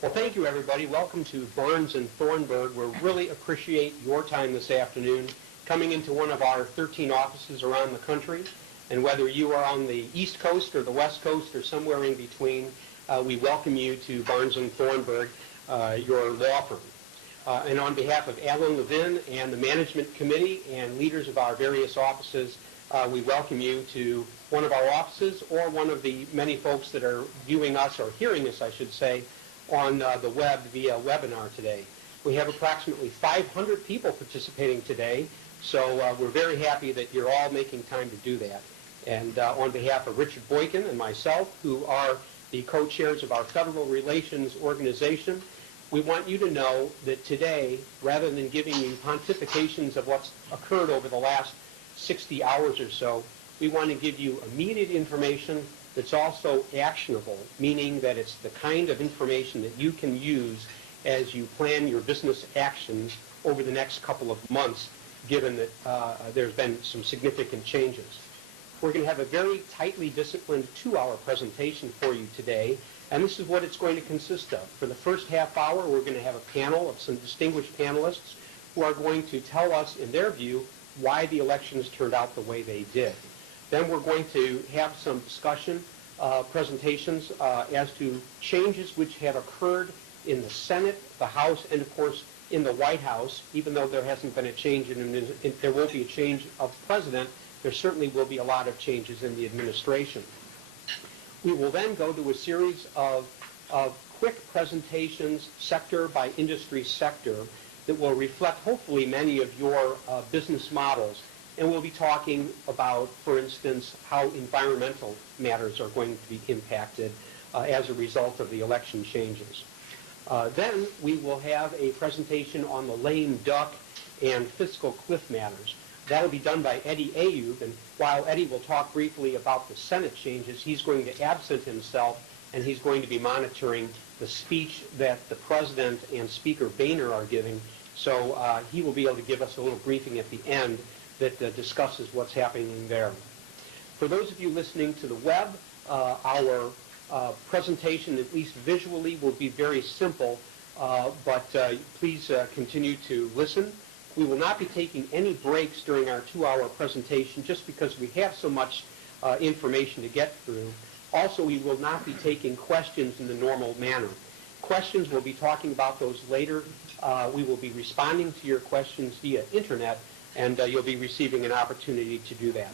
Well, thank you, everybody. Welcome to Barnes and Thornburg. We really appreciate your time this afternoon coming into one of our 13 offices around the country. And whether you are on the East Coast or the West Coast or somewhere in between, we welcome you to Barnes and Thornburg, your law firm. And on behalf of Alan Levin and the Management Committee and leaders of our various offices, we welcome you to one of our offices or one of the many folks that are viewing us, or hearing us, I should say, on the web via webinar today. We have approximately 500 people participating today, so we're very happy that you're all making time to do that. And on behalf of Richard Boykin and myself, who are the co-chairs of our Federal Relations Organization, we want you to know that today, rather than giving you pontifications of what's occurred over the last 60 hours or so, we want to give you immediate information that's also actionable, meaning that it's the kind of information that you can use as you plan your business actions over the next couple of months, given that there's been some significant changes. We're going to have a very tightly disciplined 2-hour presentation for you today, and this is what it's going to consist of. For the first half hour, we're going to have a panel of some distinguished panelists who are going to tell us, in their view, why the elections turned out the way they did. Then we're going to have some discussion presentations as to changes which have occurred in the Senate, the House, and of course in the White House. Even though there hasn't been a change, there won't be a change of president, there certainly will be a lot of changes in the administration. We will then go to a series of quick presentations, sector by industry sector, that will reflect hopefully many of your business models. And we'll be talking about, for instance, how environmental matters are going to be impacted as a result of the election changes. Then we will have a presentation on the lame duck and fiscal cliff matters. That will be done by Eddie Ayub, and while Eddie will talk briefly about the Senate changes, he's going to absent himself, and he's going to be monitoring the speech that the President and Speaker Boehner are giving. So he will be able to give us a little briefing at the end that discusses what's happening there. For those of you listening to the web, our presentation, at least visually, will be very simple, but please continue to listen. We will not be taking any breaks during our 2-hour presentation just because we have so much information to get through. Also, we will not be taking questions in the normal manner. Questions, we'll be talking about those later. We will be responding to your questions via internet, and you'll be receiving an opportunity to do that.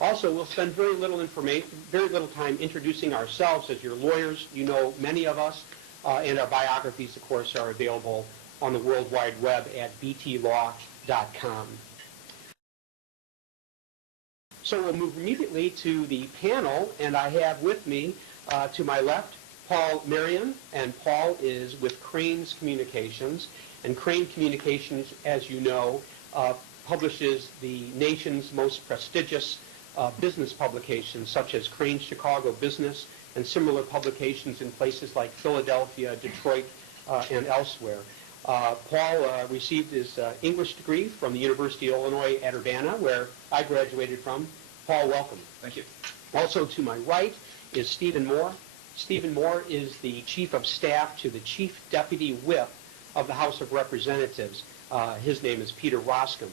Also, we'll spend very little time introducing ourselves as your lawyers. You know many of us, and our biographies, of course, are available on the World Wide Web at btlaw.com. So we'll move immediately to the panel, and I have with me, to my left, Paul Marion, and Paul is with Cranes Communications. And Crane Communications, as you know, publishes the nation's most prestigious business publications, such as Crane Chicago Business and similar publications in places like Philadelphia, Detroit, and elsewhere. Paul received his English degree from the University of Illinois at Urbana, where I graduated from. Paul, welcome. Thank you. Also to my right is Stephen Moore. Stephen Moore is the Chief of Staff to the Chief Deputy Whip of the House of Representatives. His name is Peter Roscom.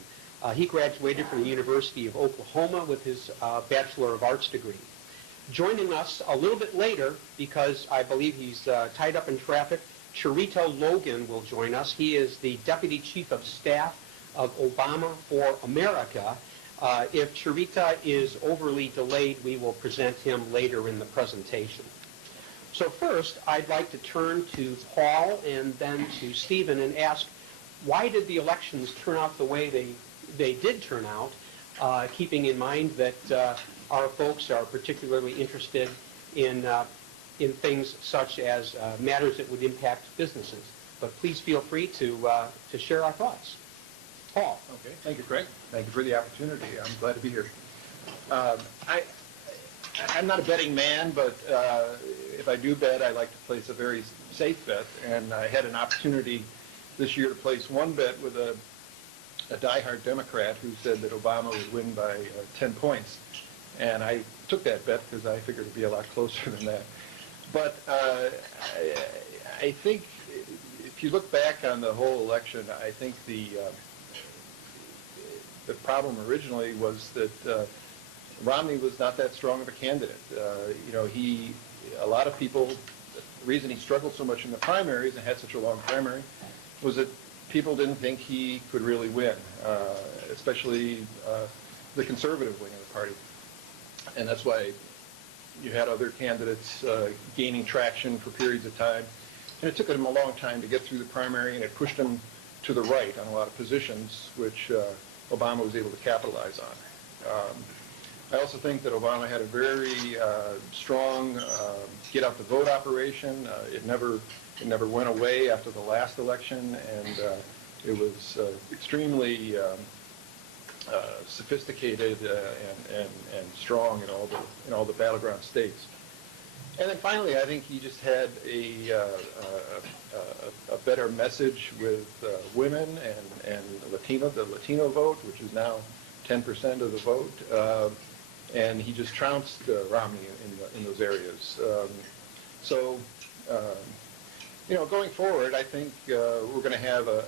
He graduated from the University of Oklahoma with his Bachelor of Arts degree. Joining us a little bit later, because I believe he's tied up in traffic, Charito Logan will join us. He is the Deputy Chief of Staff of Obama for America. If Charita is overly delayed, we will present him later in the presentation. So first, I'd like to turn to Paul and then to Stephen and ask, why did the elections turn out the way they did turn out, keeping in mind that our folks are particularly interested in things such as matters that would impact businesses. But please feel free to share our thoughts. Paul. Okay. Thank you, Craig. Thank you for the opportunity. I'm glad to be here. I'm not a betting man, but if I do bet, I like to place a very safe bet. And I had an opportunity this year to place one bet with a diehard Democrat who said that Obama would win by 10 points. And I took that bet because I figured it would be a lot closer than that. But I think if you look back on the whole election, I think the problem originally was that Romney was not that strong of a candidate. A lot of people, the reason he struggled so much in the primaries and had such a long primary was that people didn't think he could really win, especially the conservative wing of the party. And that's why you had other candidates gaining traction for periods of time. And it took him a long time to get through the primary, and it pushed him to the right on a lot of positions, which Obama was able to capitalize on. I also think that Obama had a very strong get-out-the-vote operation. It never went away after the last election, and it was extremely sophisticated and strong in all the battleground states. And then finally, I think he just had a better message with women and the Latino vote, which is now 10% of the vote. And he just trounced Romney in those areas. Going forward, I think we're going to have a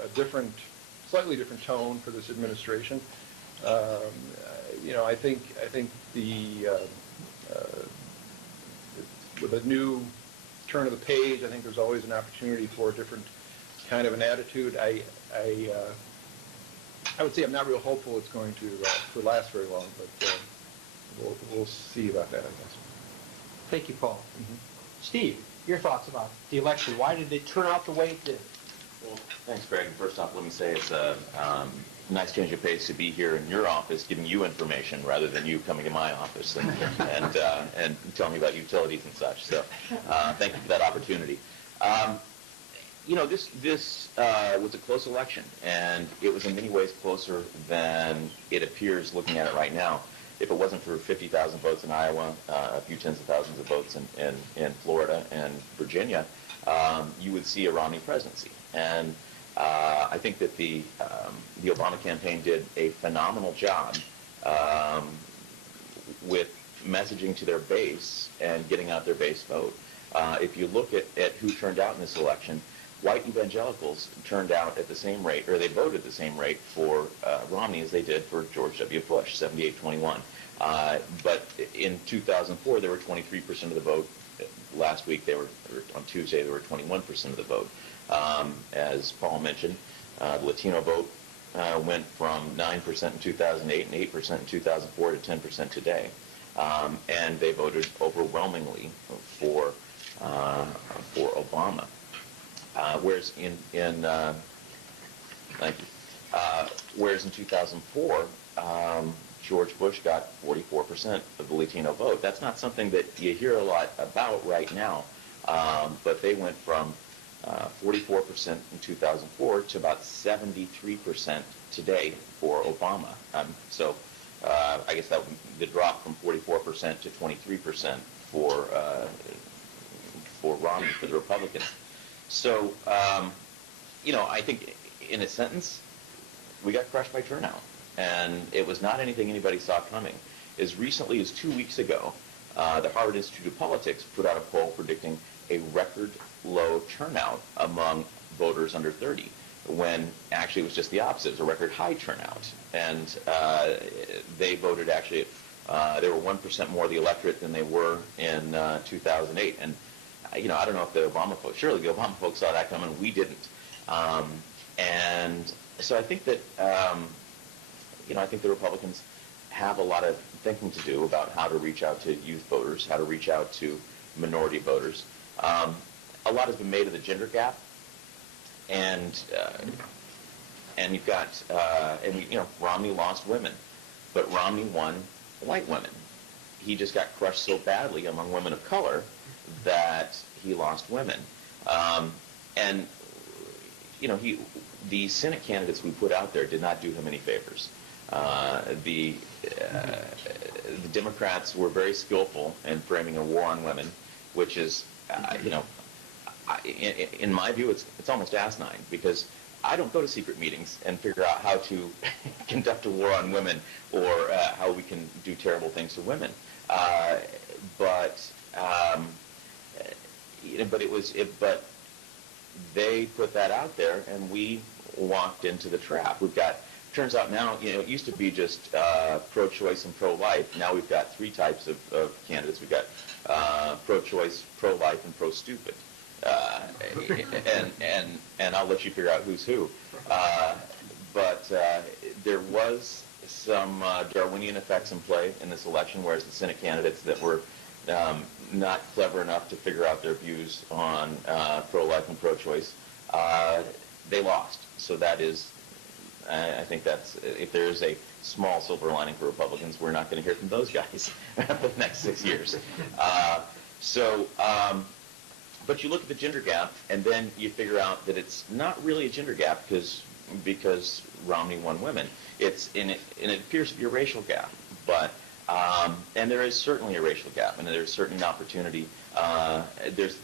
slightly different tone for this administration. I think with a new turn of the page, I think there's always an opportunity for a different kind of an attitude. I would say I'm not real hopeful it's going to last very long, but we'll see about that, I guess. Thank you, Paul. Mm-hmm. Steve, your thoughts about the election. Why did it turn out the way it did? Well, thanks, Greg. First off, let me say it's a nice change of pace to be here in your office giving you information rather than you coming to my office and telling me about utilities and such. So thank you for that opportunity. This was a close election, and it was in many ways closer than it appears looking at it right now. If it wasn't for 50,000 votes in Iowa, a few tens of thousands of votes in Florida and Virginia, you would see a Romney presidency. And I think that the Obama campaign did a phenomenal job with messaging to their base and getting out their base vote. If you look at who turned out in this election, white evangelicals turned out at the same rate, or they voted the same rate for Romney as they did for George W. Bush, 78-21. But in 2004, there were 23% of the vote. Last week, on Tuesday, there were 21% of the vote. As Paul mentioned, the Latino vote went from 9% in 2008 and 8% in 2004 to 10% today. And they voted overwhelmingly for Obama. Whereas in 2004, George Bush got 44% of the Latino vote. That's not something that you hear a lot about right now, but they went from 44% in 2004 to about 73% today for Obama. I guess that would the drop from 44% to 23% for Romney, for the Republicans. So, I think in a sentence, we got crushed by turnout. And it was not anything anybody saw coming. As recently as 2 weeks ago, the Harvard Institute of Politics put out a poll predicting a record low turnout among voters under 30, when actually it was just the opposite. It was a record high turnout. And they voted actually, they were 1% more of the electorate than they were in 2008. And I don't know if the Obama folks, surely the Obama folks saw that coming, we didn't. And so I think that, I think the Republicans have a lot of thinking to do about how to reach out to youth voters, how to reach out to minority voters. A lot has been made of the gender gap, and you've got, Romney lost women, but Romney won white women. He just got crushed so badly among women of color that he lost women. The Senate candidates we put out there did not do him any favors. The Democrats were very skillful in framing a war on women, which is, in my view, it's almost asinine, because I don't go to secret meetings and figure out how to conduct a war on women or how we can do terrible things to women. But but they put that out there, and we walked into the trap. Turns out now, it used to be just pro-choice and pro-life. Now we've got three types of candidates. We've got pro-choice, pro-life, and pro-stupid. And I'll let you figure out who's who. But there was some Darwinian effects in play in this election, whereas the Senate candidates that were not clever enough to figure out their views on pro-life and pro-choice, they lost. So that is, I think that's, if there is a small silver lining for Republicans, we're not going to hear from those guys for the next 6 years. But you look at the gender gap, and then you figure out that it's not really a gender gap because Romney won women. And it appears to be a racial gap, but and there is certainly a racial gap, and there's certainly an opportunity. There's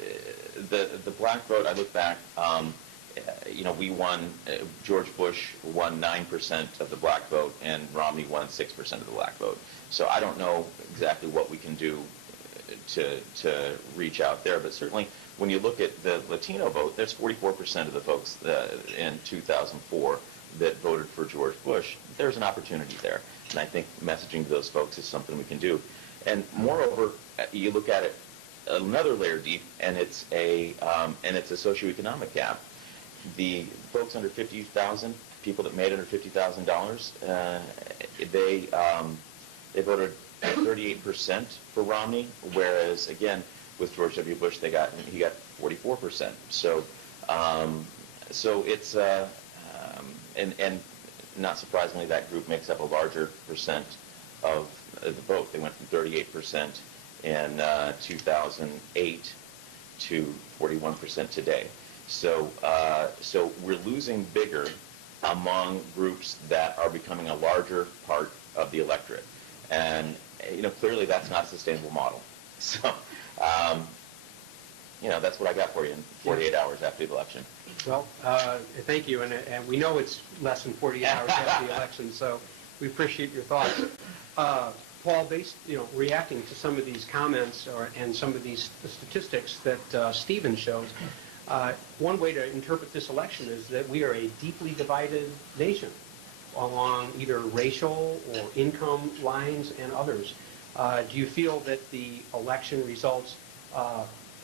the black vote. I look back. We won. George Bush won 9% of the black vote, and Romney won 6% of the black vote. So I don't know exactly what we can do to reach out there, but certainly when you look at the Latino vote, there's 44% of the folks in 2004 that voted for George Bush. There's an opportunity there, and I think messaging to those folks is something we can do. And moreover, you look at it another layer deep, and it's a socioeconomic gap. The folks under 50,000, people that made under $50,000, they voted 38% for Romney, whereas again with George W. Bush he got 44%. So it's and not surprisingly, that group makes up a larger percent of the vote. They went from 38% in 2008 to 41% today. So we're losing bigger among groups that are becoming a larger part of the electorate, and clearly that's not a sustainable model. So that's what I got for you in 48 hours after the election. Well, thank you, and we know it's less than 48 hours after the election, so we appreciate your thoughts. Paul, reacting to some of these comments and some of these statistics that Stephen shows, one way to interpret this election is that we are a deeply divided nation along either racial or income lines and others. Do you feel that the election results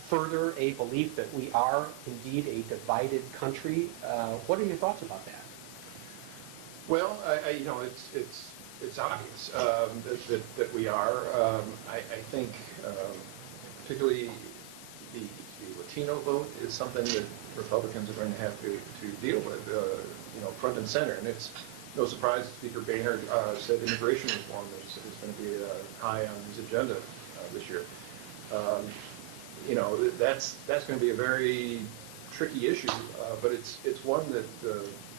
further a belief that we are indeed a divided country? What are your thoughts about that? Well, it's obvious that we are. I think particularly the Latino vote is something that Republicans are going to have to deal with, front and center. And it's no surprise Speaker Boehner said immigration reform is going to be high on his agenda this year. That's going to be a very tricky issue, but it's one that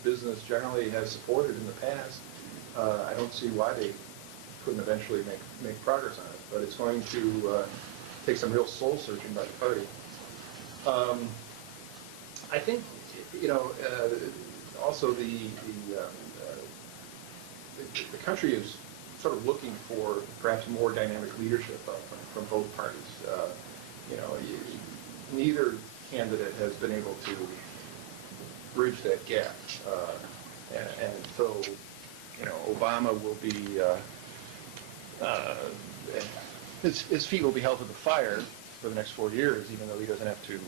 business generally has supported in the past. I don't see why they couldn't eventually make progress on it, but it's going to take some real soul searching by the party. I think also the country is sort of looking for perhaps more dynamic leadership from both parties. Neither candidate has been able to bridge that gap, and so Obama will be his feet will be held to the fire for the next 4 years, even though he doesn't have to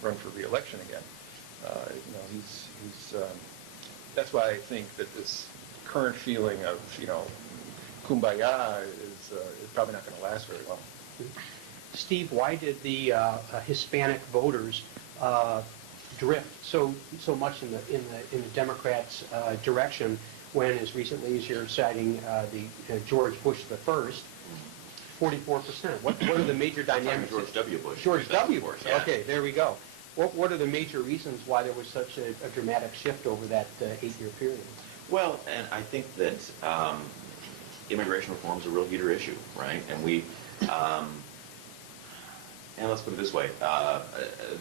run for re-election again. That's why I think that this current feeling of kumbaya is probably not going to last very long. Steve, why did the Hispanic voters drift so much in the Democrats' direction when, as recently as you're citing, the George Bush the First, 44%? What are the major dynamics? George W. Bush. George W. Bush. Yeah. Okay, there we go. What are the major reasons why there was such a dramatic shift over that 8-year period? Well, and I think that immigration reform is a real heater issue, right? And we, and let's put it this way: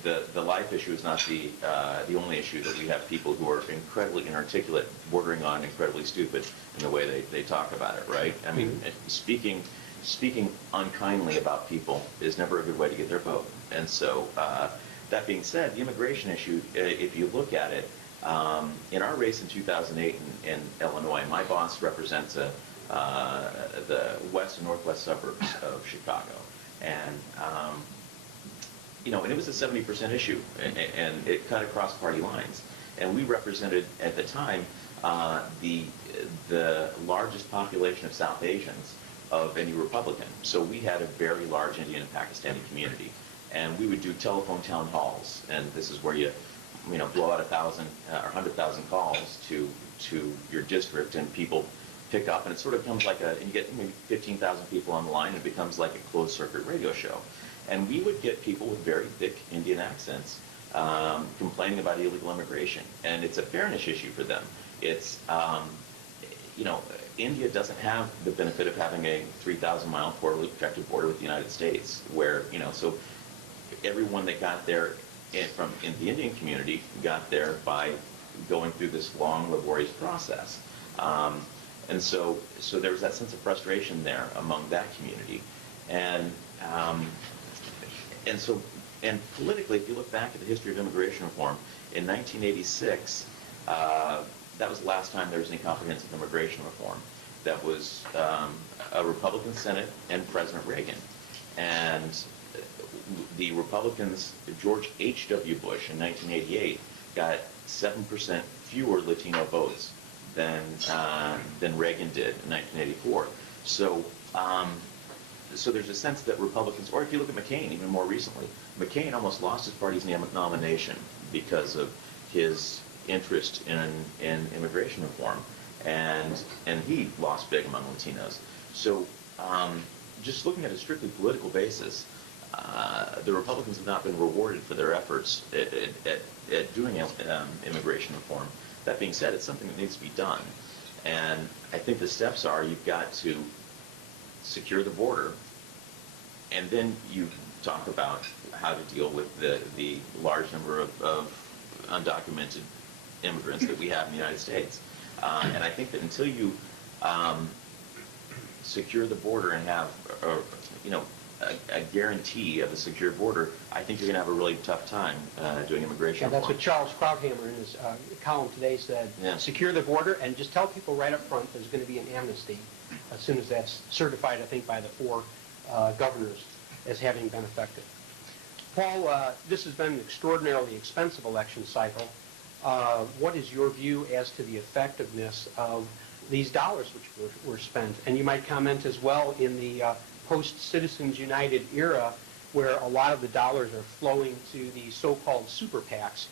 the life issue is not the only issue. That we have people who are incredibly inarticulate, bordering on incredibly stupid in the way they talk about it, right? I mean, speaking speaking unkindly about people is never a good way to get their vote. And so, that being said, the immigration issue, if you look at it, in our race in 2008 in Illinois, my boss represents the west and northwest suburbs of Chicago. And, and it was a 70% issue, and it cut across party lines. And we represented, at the time, the largest population of South Asians of any Republican. So we had a very large Indian and Pakistani community. And we would do telephone town halls, and this is where you blow out 1,000 or 100,000 calls to your district, and people pick up, and it sort of becomes like and you get maybe 15,000 people on the line, and it becomes like a closed-circuit radio show. And we would get people with very thick Indian accents complaining about illegal immigration, and it's a fairness issue for them. It's, India doesn't have the benefit of having a 3,000-mile forwardly protected border with the United States, where, so everyone that got there in the Indian community got there by going through this long, laborious process. And so there was that sense of frustration there among that community. And politically, if you look back at the history of immigration reform, in 1986, that was the last time there was any comprehensive immigration reform. That was a Republican Senate and President Reagan. And the Republicans, George H.W. Bush in 1988, got 7% fewer Latino votes than Reagan did in 1984. So there's a sense that Republicans, or if you look at McCain even more recently, McCain almost lost his party's nomination because of his interest in immigration reform, and he lost big among Latinos. So just looking at a strictly political basis, the Republicans have not been rewarded for their efforts at doing immigration reform. That being said, it's something that needs to be done. And I think the steps are, you've got to secure the border, and then you talk about how to deal with the large number of undocumented immigrants that we have in the United States. And I think that until you secure the border and have a guarantee of a secure border, I think you're going to have a really tough time doing immigration Yeah, that's reform. what Charles Krauthammer in his column today said. Yeah. Secure the border, and just tell people right up front there's going to be an amnesty as soon as that's certified, I think, by the 4 governors as having been effective. Paul, this has been an extraordinarily expensive election cycle. What is your view as to the effectiveness of these dollars which were spent? And you might comment as well in the post-Citizens United era, where a lot of the dollars are flowing to the so-called super PACs.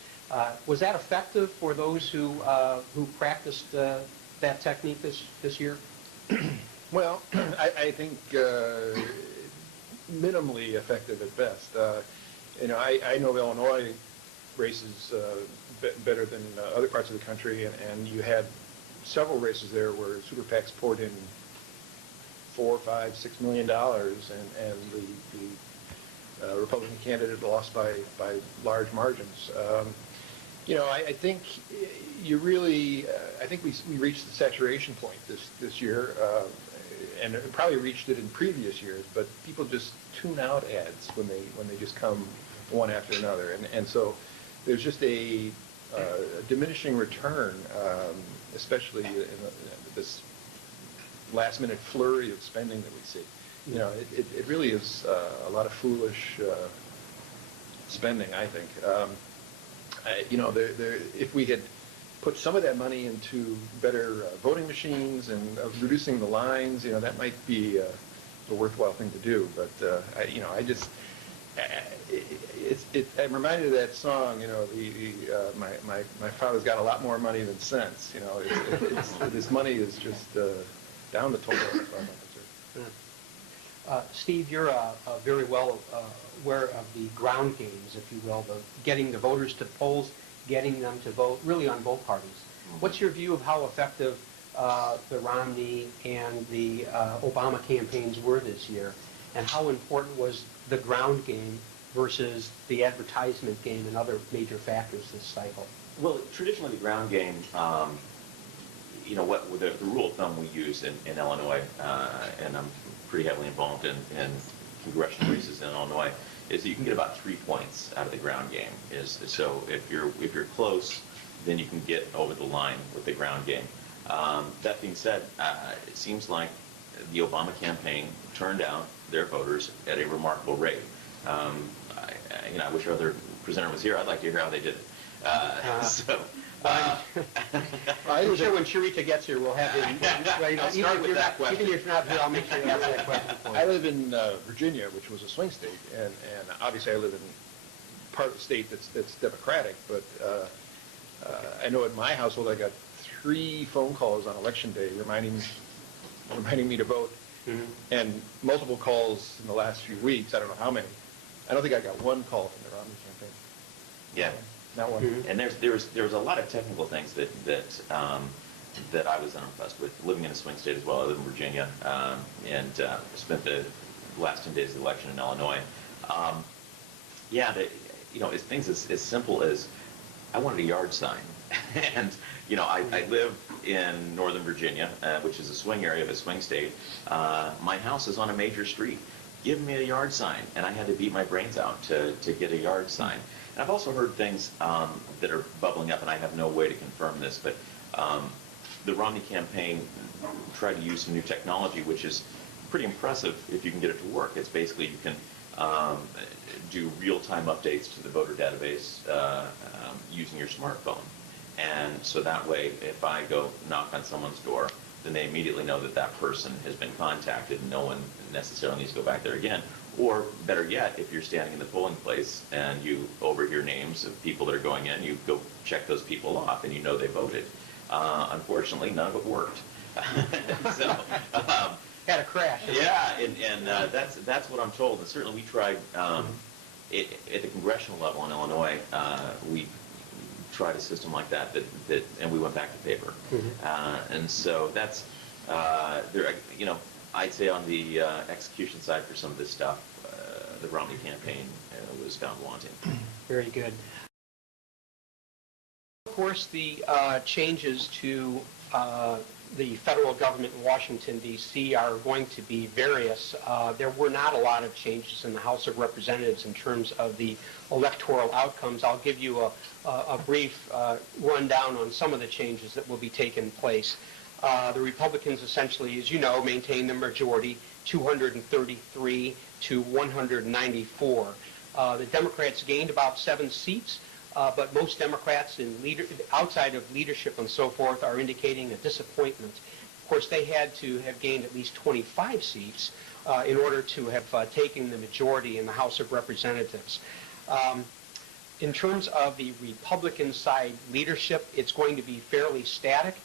Was that effective for those who practiced that technique this year? Well, I think minimally effective at best. I know Illinois races better than other parts of the country, and you had several races there where super PACs poured in $4, $5, $6 million, and the Republican candidate lost by large margins. I think I think we reached the saturation point this year, and probably reached it in previous years. But people just tune out ads when they just come one after another, and so there's just a diminishing return, especially in this last-minute flurry of spending that we see. It really is a lot of foolish spending, I think. If we had put some of that money into better voting machines and reducing the lines, that might be a worthwhile thing to do. But I'm reminded of that song. My father's got a lot more money than sense. This money is just down the toilet, as far as I'm concerned. Steve, you're very well aware of the ground games, if you will, getting the voters to polls, getting them to vote, really on both parties. Mm-hmm. What's your view of how effective the Romney and the Obama campaigns were this year, and how important was the ground game versus the advertisement game and other major factors this cycle? Well, traditionally the ground game, what the rule of thumb we use in Illinois, and I'm pretty heavily involved in congressional races in Illinois, is that you can get about 3 points out of the ground game. So if you're close, then you can get over the line with the ground game. That being said, it seems like the Obama campaign turned out their voters at a remarkable rate. I wish our other presenter was here. I'd like to hear how they did it. I'm sure when Sharita gets here, we'll have him. Even if you're not here, I'll make sure you answer that question for you. I live in Virginia, which was a swing state, and obviously I live in part of the state that's Democratic, but I know in my household I got 3 phone calls on Election Day reminding me to vote, and multiple calls in the last few weeks. I don't know how many. I don't think I got 1 call from the Romney campaign. Yeah. Not one. And there was a lot of technical things that I was unimpressed with. Living in a swing state as well, I live in Virginia, and spent the last 10 days of the election in Illinois. Things as simple as I wanted a yard sign, and I live in Northern Virginia, which is a swing area of a swing state. My house is on a major street. Give me a yard sign, and I had to beat my brains out to get a yard sign. And I've also heard things that are bubbling up, and I have no way to confirm this, but the Romney campaign tried to use some new technology, which is pretty impressive if you can get it to work. It's basically you can do real-time updates to the voter database using your smartphone. And so that way, if I go knock on someone's door, then they immediately know that that person has been contacted and no one necessarily needs to go back there again. Or better yet, if you're standing in the polling place and you overhear names of people that are going in, you go check those people off and you know they voted. Unfortunately, none of it worked. So, had a crash. Yeah, and that's what I'm told. And certainly we tried at the congressional level in Illinois. We tried a system like that, and we went back to paper. And so that's I'd say on the execution side for some of this stuff, the Romney campaign was found wanting. Very good. Of course, the changes to the federal government in Washington, D.C. are going to be various. There were not a lot of changes in the House of Representatives in terms of the electoral outcomes. I'll give you a brief rundown on some of the changes that will be taking place. The Republicans essentially, as you know, maintain the majority, 233 to 194. The Democrats gained about 7 seats, but most Democrats outside of leadership and so forth are indicating a disappointment. Of course, they had to have gained at least 25 seats in order to have taken the majority in the House of Representatives. In terms of the Republican side leadership, it's going to be fairly static.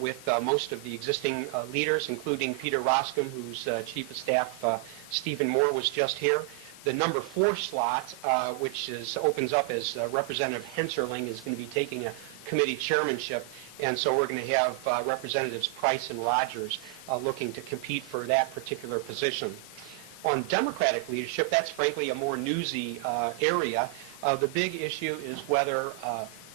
With most of the existing leaders, including Peter Roskam, whose Chief of Staff Stephen Moore was just here. The number 4 slot, which opens up as Representative Hensarling, is going to be taking a committee chairmanship, and so we're going to have Representatives Price and Rogers looking to compete for that particular position. On Democratic leadership, that's frankly a more newsy area. The big issue is whether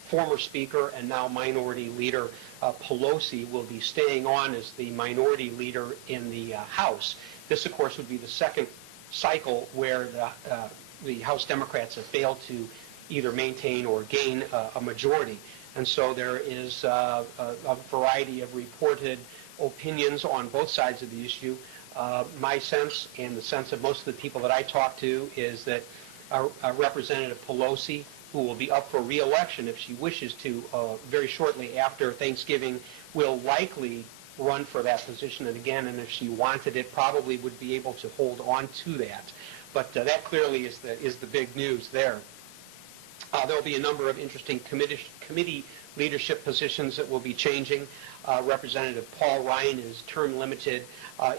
former Speaker and now Minority Leader Pelosi will be staying on as the minority leader in the House. This, of course, would be the second cycle where the House Democrats have failed to either maintain or gain a majority. And so there is a variety of reported opinions on both sides of the issue. My sense, and the sense of most of the people that I talk to, is that Representative Pelosi, who will be up for re-election if she wishes to very shortly after Thanksgiving, will likely run for that position. And again, and if she wanted it, probably would be able to hold on to that. But that clearly is the big news there. There will be a number of interesting committee leadership positions that will be changing. Representative Paul Ryan is term limited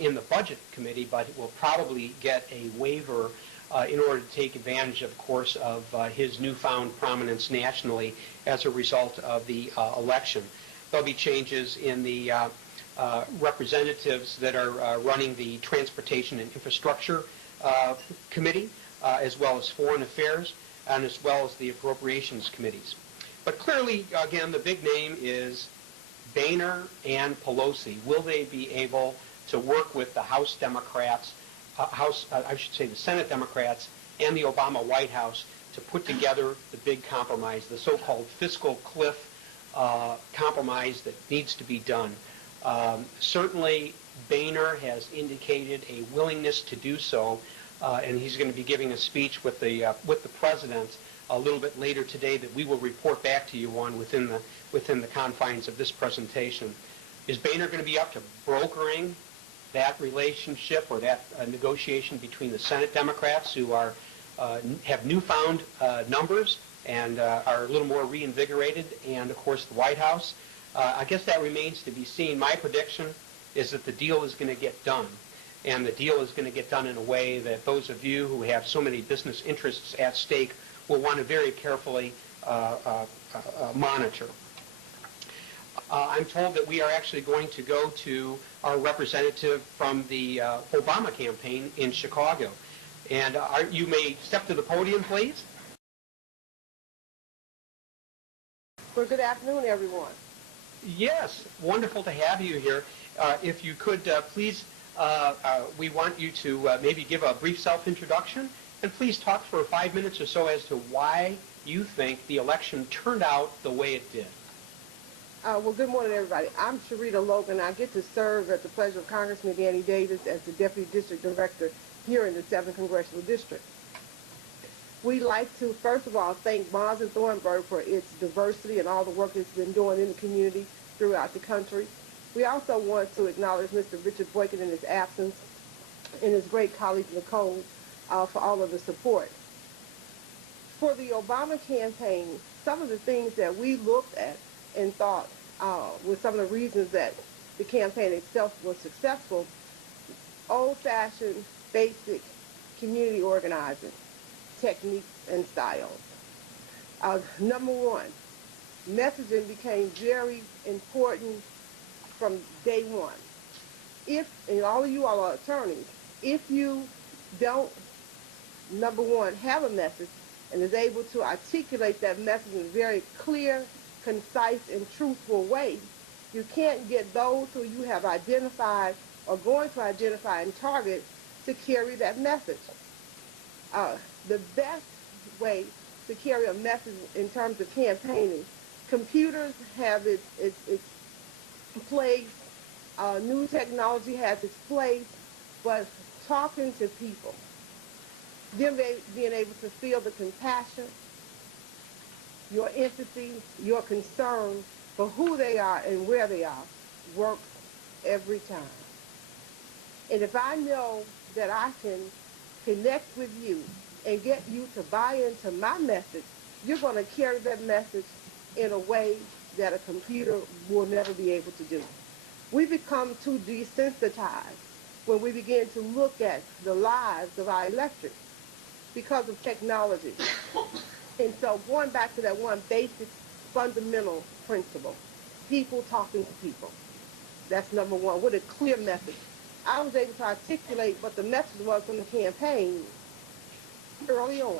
in the Budget Committee, but will probably get a waiver in order to take advantage, of course, of his newfound prominence nationally as a result of the election. There'll be changes in the representatives that are running the Transportation and Infrastructure Committee, as well as Foreign Affairs, and as well as the Appropriations Committees. But clearly, again, the big name is Boehner and Pelosi. Will they be able to work with the House Democrats, the Senate Democrats, and the Obama White House to put together the big compromise, the so-called fiscal cliff compromise that needs to be done. Certainly, Boehner has indicated a willingness to do so, and he's going to be giving a speech with the president a little bit later today that we will report back to you on within the confines of this presentation. Is Boehner going to be up to brokering that relationship or that negotiation between the Senate Democrats, who have newfound numbers and are a little more reinvigorated, and of course the White House? I guess that remains to be seen. My prediction is that the deal is going to get done, and the deal is going to get done in a way that those of you who have so many business interests at stake will want to very carefully monitor. I'm told that we are actually going to go to our representative from the Obama campaign in Chicago. And you may step to the podium, please. Well, good afternoon, everyone. Yes, wonderful to have you here. If you could, please, we want you to maybe give a brief self-introduction, and please talk for 5 minutes or so as to why you think the election turned out the way it did. Well, good morning, everybody. I'm Sharita Logan. I get to serve at the pleasure of Congressman Danny Davis as the Deputy District Director here in the 7th Congressional District. We'd like to, first of all, thank Bonds and Thornburg for its diversity and all the work it's been doing in the community throughout the country. We also want to acknowledge Mr. Richard Boykin in his absence and his great colleague Nicole for all of the support. For the Obama campaign, some of the things that we looked at and thought were some of the reasons that the campaign itself was successful: old-fashioned, basic community organizing techniques and styles. Number one, messaging became very important from day one. And all of you all are attorneys, if you don't, number one, have a message and is able to articulate that message in a very clear, concise, and truthful way, you can't get those who you have identified or going to identify and target to carry that message. The best way to carry a message in terms of campaigning, computers have its place, new technology has its place, but talking to people, them being able to feel the compassion, your empathy, your concern for who they are and where they are, works every time. And if I know that I can connect with you and get you to buy into my message, you're going to carry that message in a way that a computer will never be able to do. We become too desensitized when we begin to look at the lives of our electorate because of technology. And so going back to that one basic fundamental principle, people talking to people. That's number one, with a clear message. I was able to articulate what the message was from the campaign early on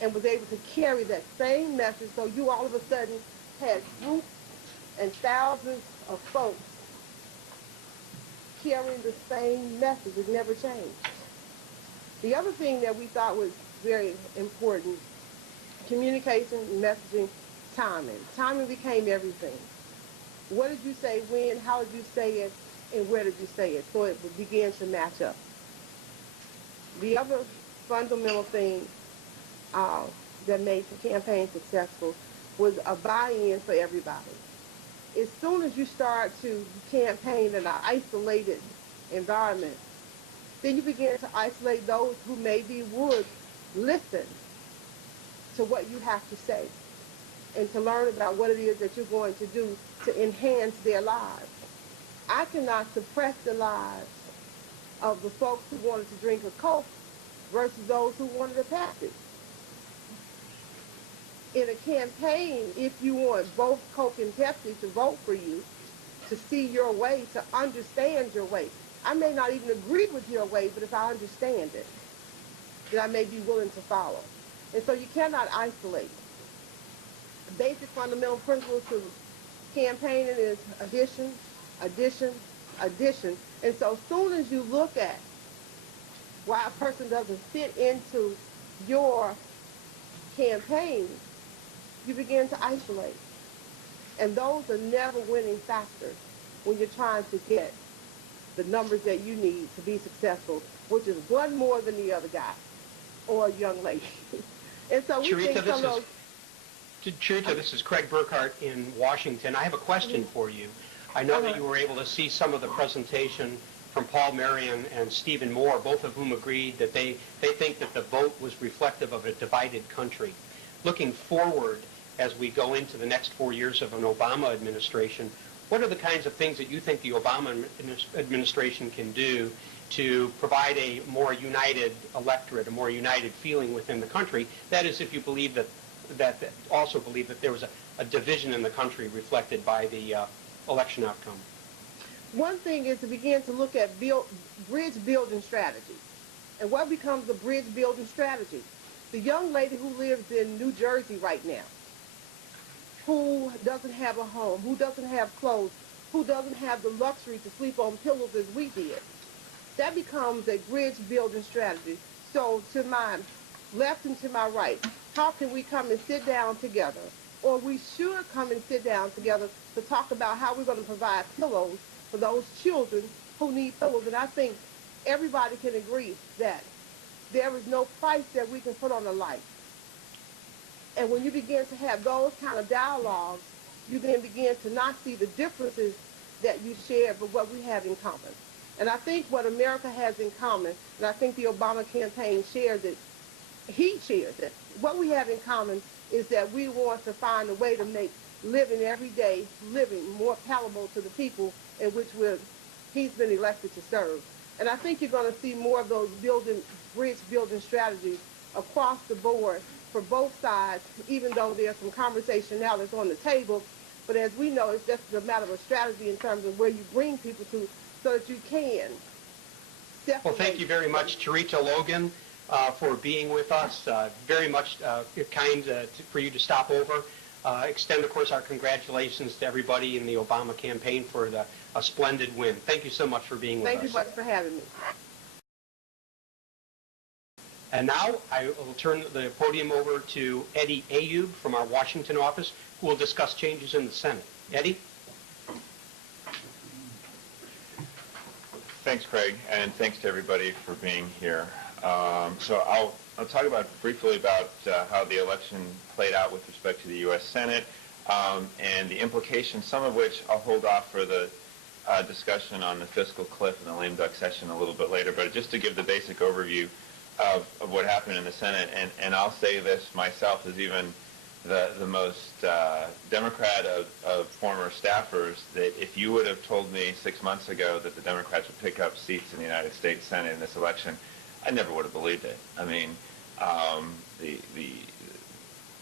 and was able to carry that same message, so you all of a sudden had groups and thousands of folks carrying the same message. It never changed. The other thing that we thought was very important, communication, messaging, timing. Timing became everything. What did you say when, how did you say it, and where did you say it? So it began to match up. The other fundamental thing that made the campaign successful was a buy-in for everybody. As soon as you start to campaign in an isolated environment, then you begin to isolate those who maybe would listen to what you have to say and to learn about what it is that you're going to do to enhance their lives. I cannot suppress the lives of the folks who wanted to drink a Coke versus those who wanted a Pepsi. In a campaign, if you want both Coke and Pepsi to vote for you, to see your way, to understand your way, I may not even agree with your way, but if I understand it, then I may be willing to follow. And so you cannot isolate. The basic fundamental principle to campaigning is addition, addition. And so as soon as you look at why a person doesn't fit into your campaign, you begin to isolate. And those are never winning factors when you're trying to get the numbers that you need to be successful, which is one more than the other guy or young lady. And so we think some of those... Charita, this is Craig Burkhart in Washington. I have a question for you. I know that you were able to see some of the presentation from Paul Marion and Stephen Moore, both of whom agreed that they think that the vote was reflective of a divided country. Looking forward, as we go into the next 4 years of an Obama administration, what are the kinds of things that you think the Obama administration can do to provide a more united electorate, a more united feeling within the country? That is, if you believe that also believe that there was a division in the country reflected by the election outcome. One thing is to begin to look at bridge building strategies. And what becomes the bridge building strategy? The young lady who lives in New Jersey right now, who doesn't have a home, who doesn't have clothes, who doesn't have the luxury to sleep on pillows as we did, that becomes a bridge building strategy. So to my left and to my right, how can we come and sit down together? Or we should come and sit down together to talk about how we're going to provide pillows for those children who need pillows. And I think everybody can agree that there is no price that we can put on a life. And when you begin to have those kind of dialogues, you then begin to not see the differences that you share, but what we have in common. And I think what America has in common, and I think the Obama campaign shares it, he shares it. What we have in common is that we want to find a way to make living everyday living more palatable to the people in which he's been elected to serve. And I think you're going to see more of those bridge building strategies across the board for both sides, even though there's some conversation now that's on the table. But as we know, it's just a matter of strategy in terms of where you bring people to so that you can separate. Well, thank you very much, Charita Logan, for being with us. Very much kind for you to stop over. Extend, of course, our congratulations to everybody in the Obama campaign for a splendid win. Thank you so much for being with us. Thank you much for having me. And now I will turn the podium over to Eddie Ayub from our Washington office, who will discuss changes in the Senate. Eddie? Thanks, Craig, and thanks to everybody for being here. So I'll talk briefly about how the election played out with respect to the U.S. Senate and the implications, some of which I'll hold off for the discussion on the fiscal cliff and the lame duck session a little bit later, but just to give the basic overview of what happened in the Senate, and I'll say this myself as even the most Democrat of former staffers, that if you would have told me 6 months ago that the Democrats would pick up seats in the United States Senate in this election, I never would have believed it. I mean,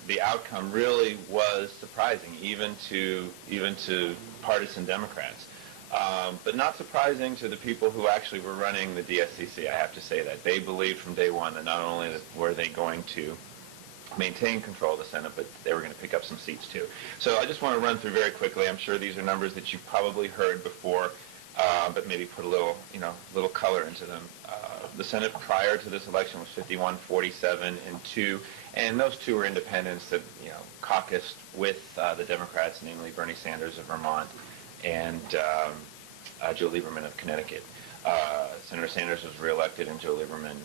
the outcome really was surprising, even to partisan Democrats. But not surprising to the people who actually were running the DSCC. I have to say that. They believed from day one that not only were they going to maintain control of the Senate, but they were going to pick up some seats too. So I just want to run through very quickly. I'm sure these are numbers that you've probably heard before, but maybe put a little color into them. The Senate prior to this election was 51, 47, and 2, and those two were independents that caucused with the Democrats, namely Bernie Sanders of Vermont and Joe Lieberman of Connecticut. Senator Sanders was reelected and Joe Lieberman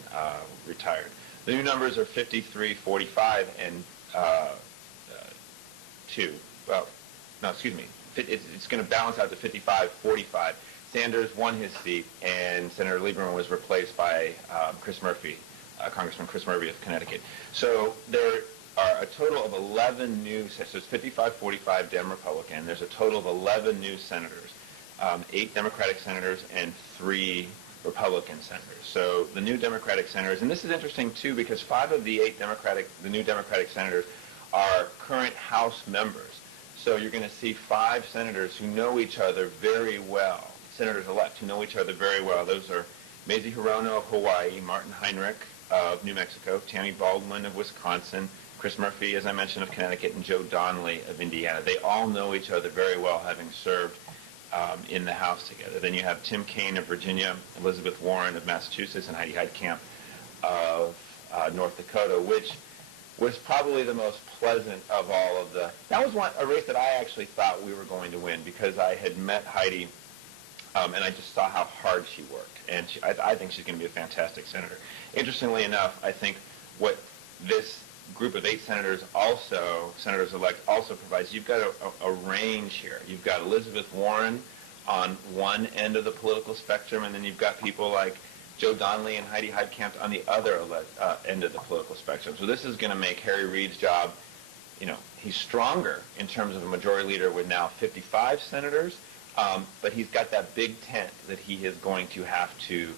retired. The new numbers are 53, 45, and 2. Well, no, excuse me. It's going to balance out to 55, 45. Sanders won his seat, and Senator Lieberman was replaced by Chris Murphy, Congressman Chris Murphy of Connecticut. So there are a total of 11 new, so it's 55, 45 Dem-Republican. There's a total of 11 new senators, 8 Democratic senators and 3 Republican senators. So the new Democratic senators, and this is interesting too because 5 of the 8 new Democratic senators are current House members. So you're going to see 5 senators who know each other very well, senators-elect who know each other very well. Those are Mazie Hirono of Hawaii, Martin Heinrich of New Mexico, Tammy Baldwin of Wisconsin, Chris Murphy, as I mentioned, of Connecticut, and Joe Donnelly of Indiana. They all know each other very well, having served in the House together. Then you have Tim Kaine of Virginia, Elizabeth Warren of Massachusetts, and Heidi Heitkamp of North Dakota, which was probably the most pleasant of all of the. That was a race that I actually thought we were going to win because I had met Heidi, and I just saw how hard she worked, and I think she's going to be a fantastic senator. Interestingly enough, I think what this group of 8 senators-elect also provides, you've got a range here. You've got Elizabeth Warren on one end of the political spectrum, and then you've got people like Joe Donnelly and Heidi Heitkamp on the other end of the political spectrum. So this is going to make Harry Reid's job, he's stronger in terms of a majority leader with now 55 senators, but he's got that big tent that he is going to have to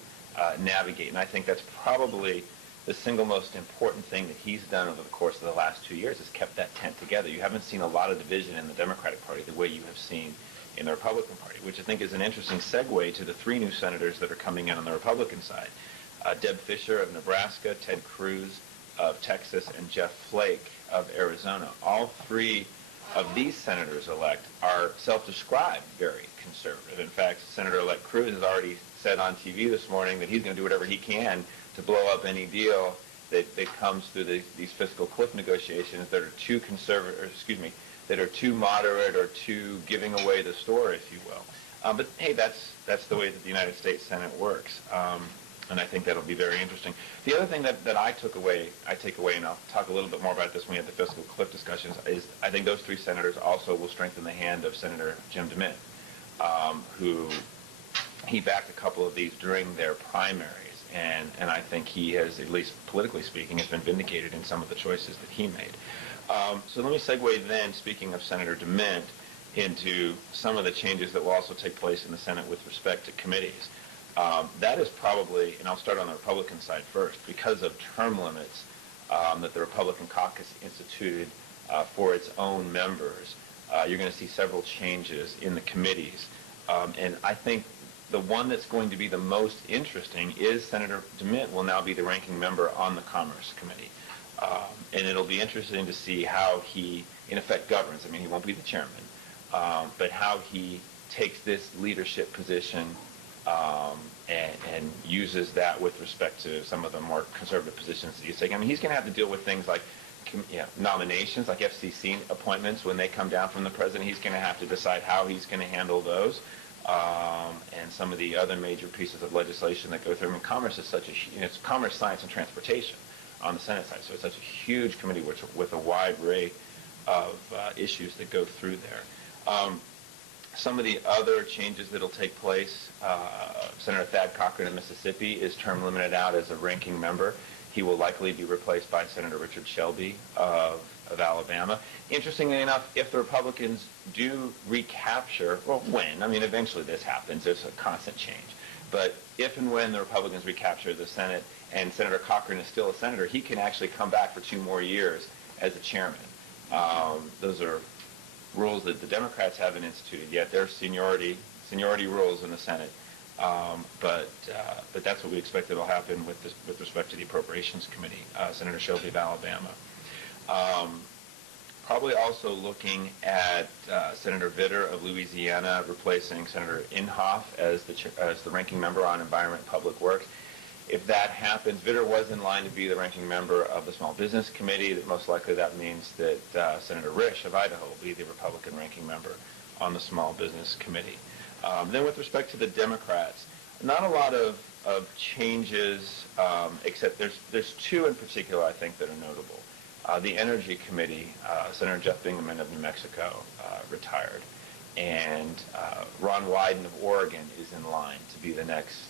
navigate. And I think that's probably the single most important thing that he's done over the course of the last 2 years is kept that tent together. You haven't seen a lot of division in the Democratic Party the way you have seen in the Republican Party, which I think is an interesting segue to the 3 new senators that are coming in on the Republican side. Deb Fischer of Nebraska, Ted Cruz of Texas, and Jeff Flake of Arizona. All 3 of these senators-elect are self-described very conservative. In fact, Senator-elect Cruz has already said on TV this morning that he's going to do whatever he can to blow up any deal that comes through these fiscal cliff negotiations that are too that are too moderate or too giving away the store, if you will. But hey, that's the way that the United States Senate works, and I think that'll be very interesting. The other thing that I take away, and I'll talk a little bit more about this when we have the fiscal cliff discussions, is I think those 3 senators also will strengthen the hand of Senator Jim DeMint, who he backed a couple of these during their primaries. And I think he has, at least politically speaking, has been vindicated in some of the choices that he made. So let me segue then, speaking of Senator DeMint, into some of the changes that will also take place in the Senate with respect to committees. That is probably, and I'll start on the Republican side first, because of term limits that the Republican caucus instituted for its own members, you're going to see several changes in the committees. And I think the one that's going to be the most interesting is Senator DeMint will now be the ranking member on the Commerce Committee. And it'll be interesting to see how he, in effect, governs. I mean, he won't be the chairman, but how he takes this leadership position and uses that with respect to some of the more conservative positions that he's taking. I mean, he's going to have to deal with things like nominations, like FCC appointments. When they come down from the president, he's going to have to decide how he's going to handle those. And some of the other major pieces of legislation that go through. I mean, commerce is it's commerce, science, and transportation on the Senate side. So it's such a huge committee with a wide array of issues that go through there. Some of the other changes that will take place, Senator Thad Cochran of Mississippi is term limited out as a ranking member. He will likely be replaced by Senator Richard Shelby of Alabama. Interestingly enough, if the Republicans do recapture, well, when? I mean, eventually this happens. There's a constant change. But if and when the Republicans recapture the Senate and Senator Cochran is still a senator, he can actually come back for 2 more years as a chairman. Those are rules that the Democrats haven't instituted yet. They're seniority rules in the Senate. But that's what we expect that will happen with respect to the Appropriations Committee, Senator Shelby of Alabama. Probably also looking at Senator Vitter of Louisiana replacing Senator Inhofe as the ranking member on Environment and Public Works. If that happens, Vitter was in line to be the ranking member of the Small Business Committee. That most likely that means that Senator Risch of Idaho will be the Republican ranking member on the Small Business Committee. Then with respect to the Democrats, not a lot of changes, except there's 2 in particular I think that are notable. The Energy Committee, Senator Jeff Bingaman of New Mexico retired, and Ron Wyden of Oregon is in line to be the next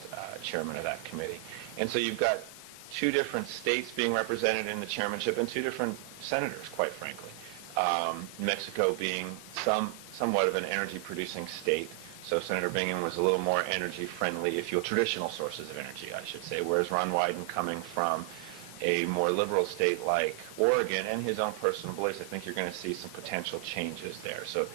chairman of that committee. And so you've got 2 different states being represented in the chairmanship and 2 different senators, quite frankly. New Mexico being somewhat of an energy-producing state, so Senator Bingaman was a little more energy-friendly, if you will, traditional sources of energy, I should say, whereas Ron Wyden coming from a more liberal state like Oregon and his own personal beliefs, I think you're going to see some potential changes there. So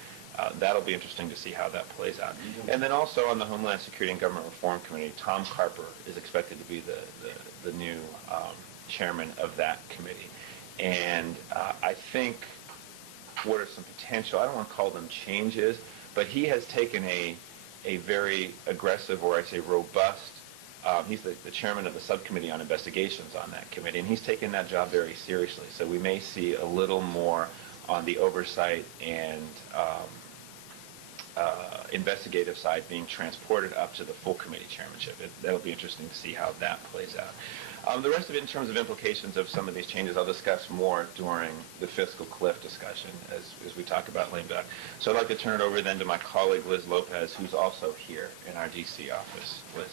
that'll be interesting to see how that plays out. And then also on the Homeland Security and Government Reform Committee, Tom Carper is expected to be the new chairman of that committee. And I think what are some potential, I don't want to call them changes, but he has taken a a very aggressive, or I say robust, he's the chairman of the subcommittee on investigations on that committee, and he's taken that job very seriously. So we may see a little more on the oversight and investigative side being transported up to the full committee chairmanship. That'll be interesting to see how that plays out. The rest of it, in terms of implications of some of these changes, I'll discuss more during the fiscal cliff discussion as we talk about lame duck. So I'd like to turn it over then to my colleague Liz Lopez, who's also here in our D.C. office. Liz.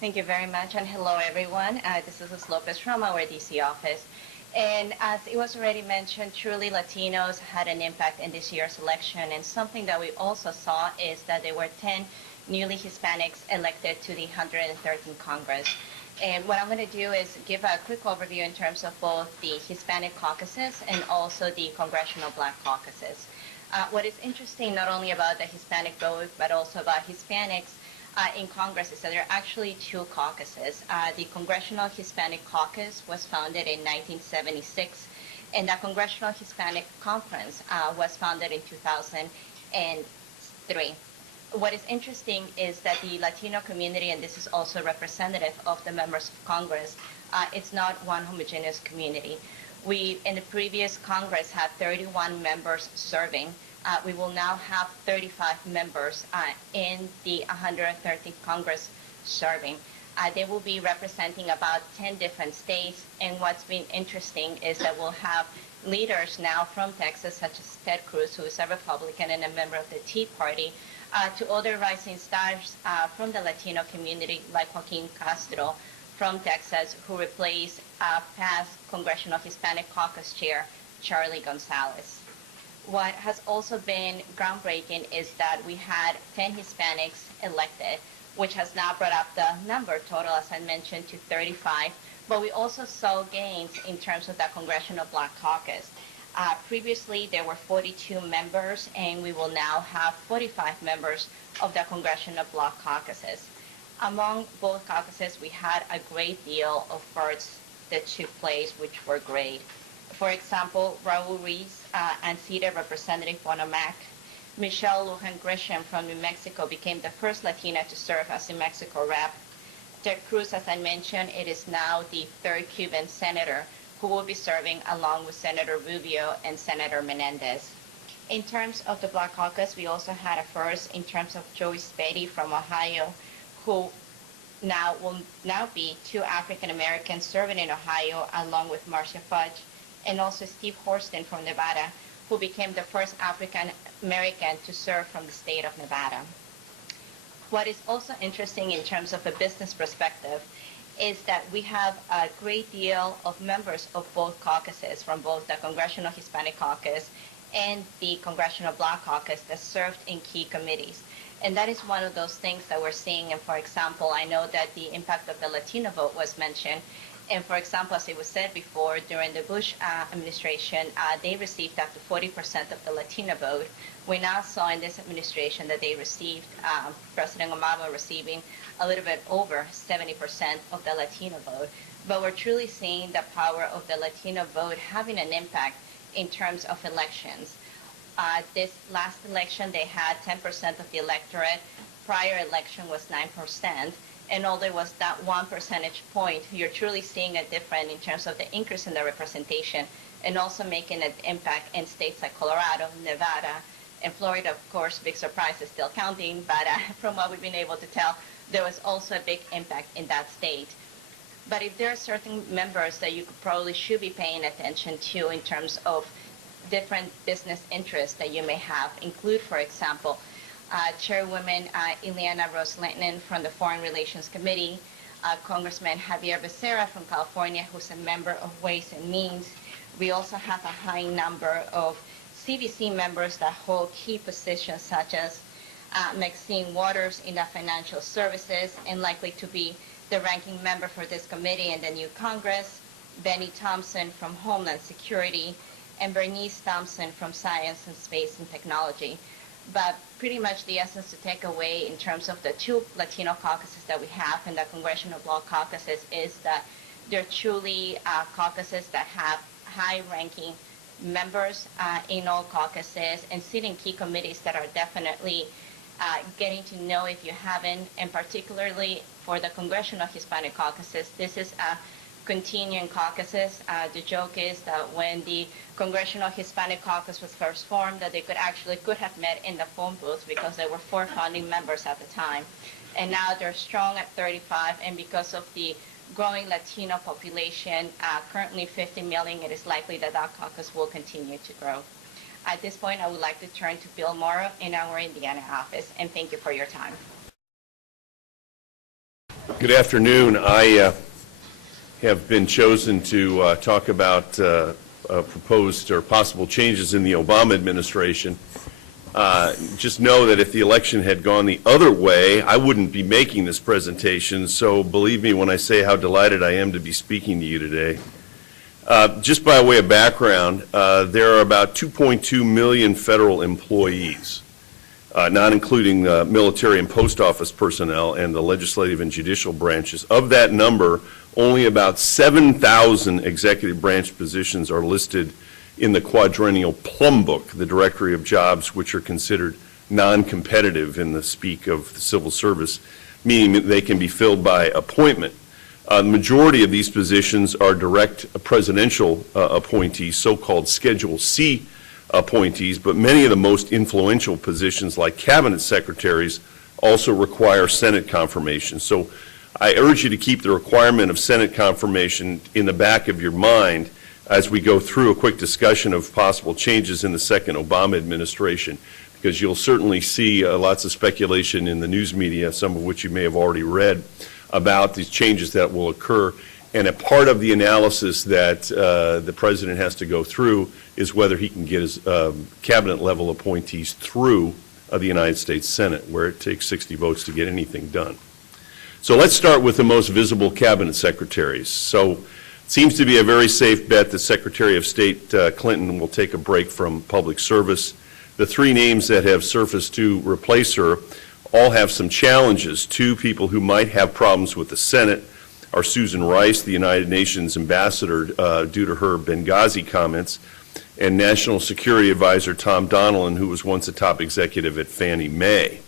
Thank you very much, and hello everyone. This is Liz Lopez from our D.C. office. And as it was already mentioned, truly Latinos had an impact in this year's election, and something that we also saw is that there were 10 newly Hispanics elected to the 113th Congress. And what I'm going to do is give a quick overview in terms of both the Hispanic caucuses and also the Congressional Black caucuses. What is interesting not only about the Hispanic vote, but also about Hispanics in Congress is that there are actually two caucuses. The Congressional Hispanic Caucus was founded in 1976, and the Congressional Hispanic Conference was founded in 2003. What is interesting is that the Latino community, and this is also representative of the members of Congress, it's not one homogeneous community. We, in the previous Congress, had 31 members serving. We will now have 35 members in the 113th Congress serving. They will be representing about 10 different states, and what's been interesting is that we'll have leaders now from Texas, such as Ted Cruz, who is a Republican and a member of the Tea Party, to other rising stars from the Latino community, like Joaquin Castro from Texas, who replaced past Congressional Hispanic Caucus Chair Charlie Gonzalez. What has also been groundbreaking is that we had 10 Hispanics elected, which has now brought up the number total, as I mentioned, to 35. But we also saw gains in terms of the Congressional Black Caucus. Previously, there were 42 members, and we will now have 45 members of the Congressional Black Caucuses. Among both caucuses, we had a great deal of firsts that took place, which were great. For example, Raul Ruiz, unseated Representative Bonomac. Michelle Lujan Grisham from New Mexico became the first Latina to serve as New Mexico rep. Ted Cruz, as I mentioned, it is now the third Cuban senator who will be serving along with Senator Rubio and Senator Menendez. In terms of the Black Caucus, we also had a first in terms of Joyce Beatty from Ohio, who will now be two African Americans serving in Ohio, along with Marcia Fudge, and also Steve Horston from Nevada, who became the first African American to serve from the state of Nevada. What is also interesting in terms of a business perspective is that we have a great deal of members of both caucuses, from both the Congressional Hispanic Caucus and the Congressional Black Caucus, that served in key committees. And that is one of those things that we're seeing. And for example, I know that the impact of the Latino vote was mentioned. And for example, as it was said before, during the Bush administration, they received up to 40% of the Latino vote. We now saw in this administration that they received, President Obama receiving a little bit over 70% of the Latino vote. But we're truly seeing the power of the Latino vote having an impact in terms of elections. This last election, they had 10% of the electorate. Prior election was 9%. And although it was that 1 percentage point, you're truly seeing a difference in terms of the increase in the representation, and also making an impact in states like Colorado, Nevada, and Florida. Of course, big surprise is still counting, but from what we've been able to tell, there was also a big impact in that state. But if there are certain members that you probably should be paying attention to in terms of different business interests that you may have, include, for example, Chairwoman Ileana Ros-Lehtinen from the Foreign Relations Committee, Congressman Javier Becerra from California, who's a member of Ways and Means. We also have a high number of CVC members that hold key positions, such as Maxine Waters in the financial services, and likely to be the ranking member for this committee in the new Congress, Benny Thompson from Homeland Security, and Bernice Thompson from Science and Space and Technology. But pretty much the essence to take away in terms of the two Latino caucuses that we have in the Congressional Black Caucuses is that they're truly caucuses that have high-ranking members in all caucuses and sit in key committees that are definitely getting to know if you haven't, and particularly for the Congressional Hispanic Caucuses, this is a continuing caucuses. The joke is that when the Congressional Hispanic Caucus was first formed, that they could have met in the phone booth because there were 4 founding members at the time. And now they're strong at 35, and because of the growing Latino population, currently 50 million, it is likely that that caucus will continue to grow. At this point, I would like to turn to Bill Morrow in our Indiana office, and thank you for your time. Good afternoon. I have been chosen to talk about proposed or possible changes in the Obama administration. Just know that if the election had gone the other way, I wouldn't be making this presentation, so believe me when I say how delighted I am to be speaking to you today. Just by way of background, there are about 2.2 million federal employees, not including military and post office personnel and the legislative and judicial branches. Of that number, only about 7,000 executive branch positions are listed in the quadrennial plum book, the directory of jobs which are considered non-competitive in the speak of the civil service, meaning that they can be filled by appointment. The majority of these positions are direct presidential appointees, so-called Schedule C appointees, but many of the most influential positions, like cabinet secretaries, also require Senate confirmation. So I urge you to keep the requirement of Senate confirmation in the back of your mind as we go through a quick discussion of possible changes in the second Obama administration, because you'll certainly see lots of speculation in the news media, some of which you may have already read, about these changes that will occur. And a part of the analysis that the president has to go through is whether he can get his cabinet-level appointees through the United States Senate, where it takes 60 votes to get anything done. So let's start with the most visible cabinet secretaries. So it seems to be a very safe bet that Secretary of State Clinton will take a break from public service. The 3 names that have surfaced to replace her all have some challenges. 2 people who might have problems with the Senate are Susan Rice, the United Nations ambassador, due to her Benghazi comments, and National Security Advisor Tom Donilon, who was once a top executive at Fannie Mae.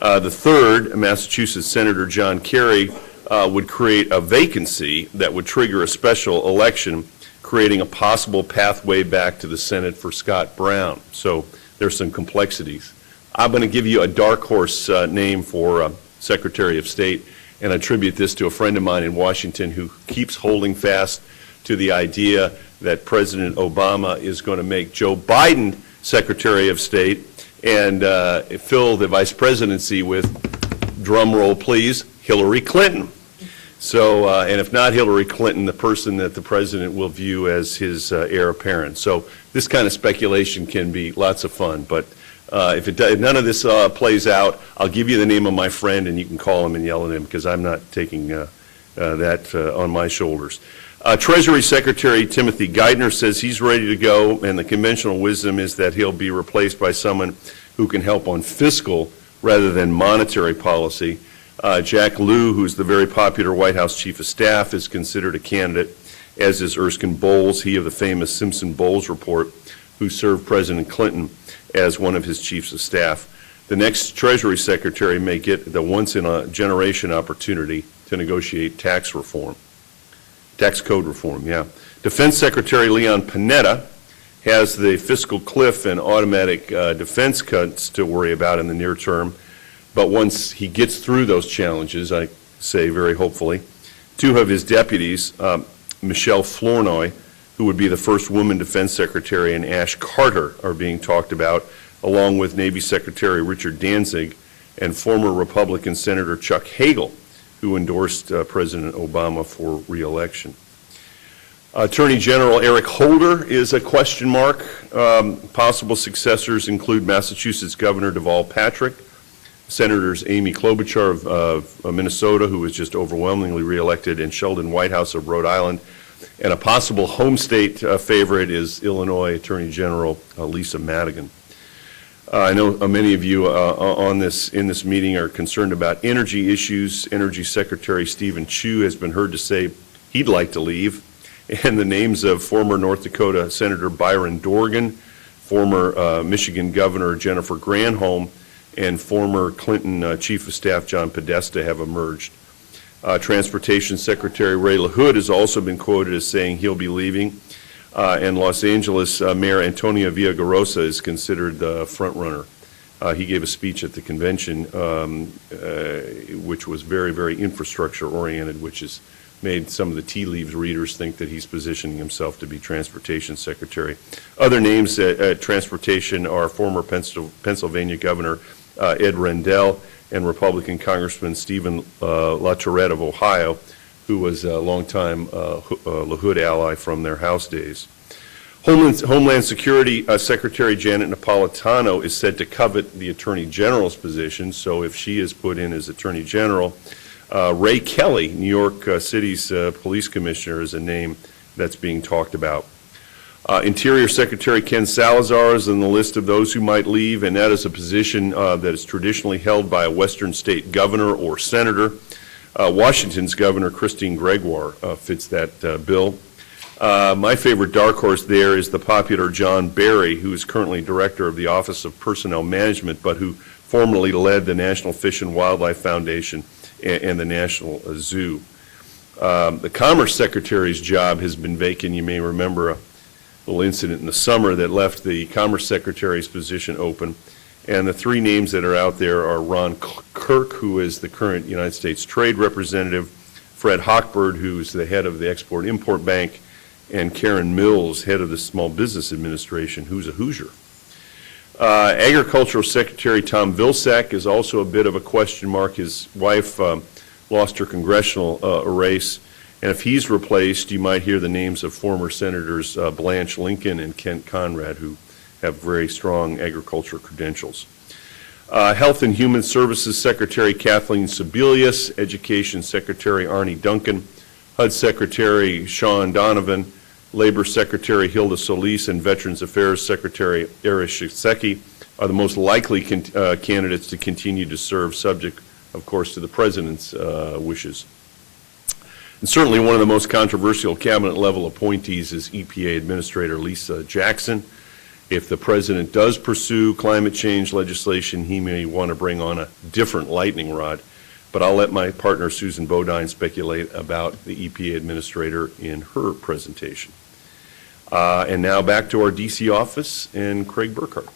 The third, Massachusetts Senator John Kerry, would create a vacancy that would trigger a special election, creating a possible pathway back to the Senate for Scott Brown. So there's some complexities. I'm going to give you a dark horse name for Secretary of State, and attribute this to a friend of mine in Washington who keeps holding fast to the idea that President Obama is going to make Joe Biden Secretary of State and fill the vice presidency with, drum roll please, Hillary Clinton. So, and if not Hillary Clinton, the person that the president will view as his heir apparent. So this kind of speculation can be lots of fun, but if none of this plays out, I'll give you the name of my friend and you can call him and yell at him, because I'm not taking that on my shoulders. Treasury Secretary Timothy Geithner says he's ready to go, and the conventional wisdom is that he'll be replaced by someone who can help on fiscal rather than monetary policy. Jack Lew, who's the very popular White House Chief of Staff, is considered a candidate, as is Erskine Bowles, he of the famous Simpson-Bowles report, who served President Clinton as one of his chiefs of staff. The next Treasury Secretary may get the once-in-a-generation opportunity to negotiate tax reform. Tax code reform, yeah. Defense Secretary Leon Panetta has the fiscal cliff and automatic defense cuts to worry about in the near term, but once he gets through those challenges, I say very hopefully, 2 of his deputies, Michelle Flournoy, who would be the first woman defense secretary, and Ash Carter are being talked about, along with Navy Secretary Richard Danzig and former Republican Senator Chuck Hagel, who endorsed President Obama for re-election. Attorney General Eric Holder is a question mark. Possible successors include Massachusetts Governor Deval Patrick, Senators Amy Klobuchar of Minnesota, who was just overwhelmingly re-elected, and Sheldon Whitehouse of Rhode Island. And a possible home state favorite is Illinois Attorney General Lisa Madigan. I know many of you in this meeting are concerned about energy issues. Energy Secretary Stephen Chu has been heard to say he'd like to leave, and the names of former North Dakota Senator Byron Dorgan, former Michigan Governor Jennifer Granholm, and former Clinton Chief of Staff John Podesta have emerged. Transportation Secretary Ray LaHood has also been quoted as saying he'll be leaving, and Los Angeles Mayor Antonio Villaraigosa is considered the front runner. He gave a speech at the convention, which was very, very infrastructure-oriented, which has made some of the tea leaves readers think that he's positioning himself to be Transportation Secretary. Other names at Transportation are former Pennsylvania Governor Ed Rendell and Republican Congressman Stephen LaTourette of Ohio, who was a longtime LaHood ally from their House days. Homeland Security Secretary Janet Napolitano is said to covet the Attorney General's position, so if she is put in as Attorney General, Ray Kelly, New York City's police commissioner, is a name that's being talked about. Interior Secretary Ken Salazar is on the list of those who might leave, and that is a position that is traditionally held by a Western state governor or senator. Washington's Governor Christine Gregoire fits that bill. My favorite dark horse there is the popular John Barry, who is currently director of the Office of Personnel Management, but who formerly led the National Fish and Wildlife Foundation and the National Zoo. The Commerce Secretary's job has been vacant. You may remember a little incident in the summer that left the Commerce Secretary's position open. And the three names that are out there are Ron Kirk, who is the current United States Trade Representative, Fred Hochberg, who is the head of the Export-Import Bank, and Karen Mills, head of the Small Business Administration, who's a Hoosier. Agricultural Secretary Tom Vilsack is also a bit of a question mark. His wife lost her congressional race, and if he's replaced, you might hear the names of former Senators Blanche Lincoln and Kent Conrad, who have very strong agriculture credentials. Health and Human Services Secretary Kathleen Sebelius, Education Secretary Arnie Duncan, HUD Secretary Sean Donovan, Labor Secretary Hilda Solis, and Veterans Affairs Secretary Erich Shinseki are the most likely candidates to continue to serve, subject, of course, to the President's wishes. And certainly one of the most controversial cabinet-level appointees is EPA Administrator Lisa Jackson. If the President does pursue climate change legislation, he may want to bring on a different lightning rod. But I'll let my partner Susan Bodine speculate about the EPA Administrator in her presentation. And now back to our D.C. office and Craig Burkhart.